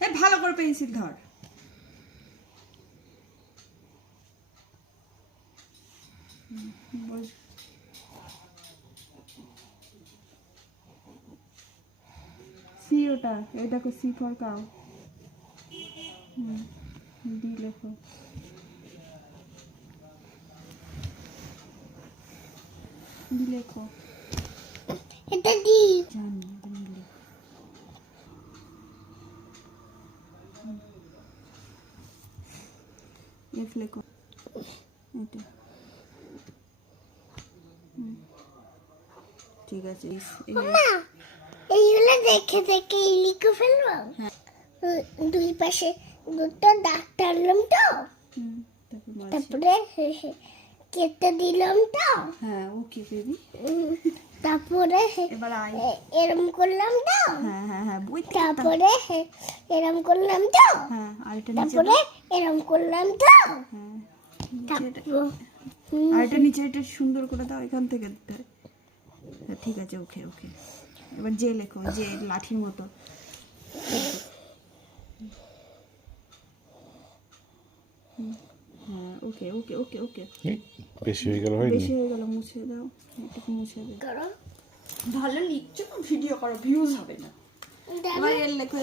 এই ভালো করে পেন্সিল ধর। সি ওটা, এই দেখো সি ফর কাউ। ডি লেখো। ডি লেখো। এটা ডি। জানি তুমি লেখো। এফ লেখো। এটা ঠিক আছে। মা এইগুলো দেখে দেখে লিখে ফেলবো। দুই পাশে দুটো দাগ টানলাম তো, তারপরে কেটে দিলাম তো। হ্যাঁ ওকে বেবি। তারপরে এবার আই। এরম করলাম তো। হ্যাঁ হ্যাঁ হ্যাঁ বই। তারপরে এরম করলাম তো। হ্যাঁ আরেকটা নিচে। তারপরে এরম করলাম তো। হ্যাঁ তারপর আরেকটা নিচে এটা সুন্দর করে দাও, এখান থেকে দিতে হয়। হ্যাঁ ঠিক আছে ওকে ওকে। এবার যে লেখো, যে লাঠির মতো। হ্যাঁ ওকে ওকে ওকে ওকে। বেশি হয়ে গেল, হয়নি? বেশি হয়ে গেল, মুছে দাও। একটু মুছে দাও। করো। ভালো লিখছো, ভিডিও করো, ভিউজ হবে না। এবার এর লেখো।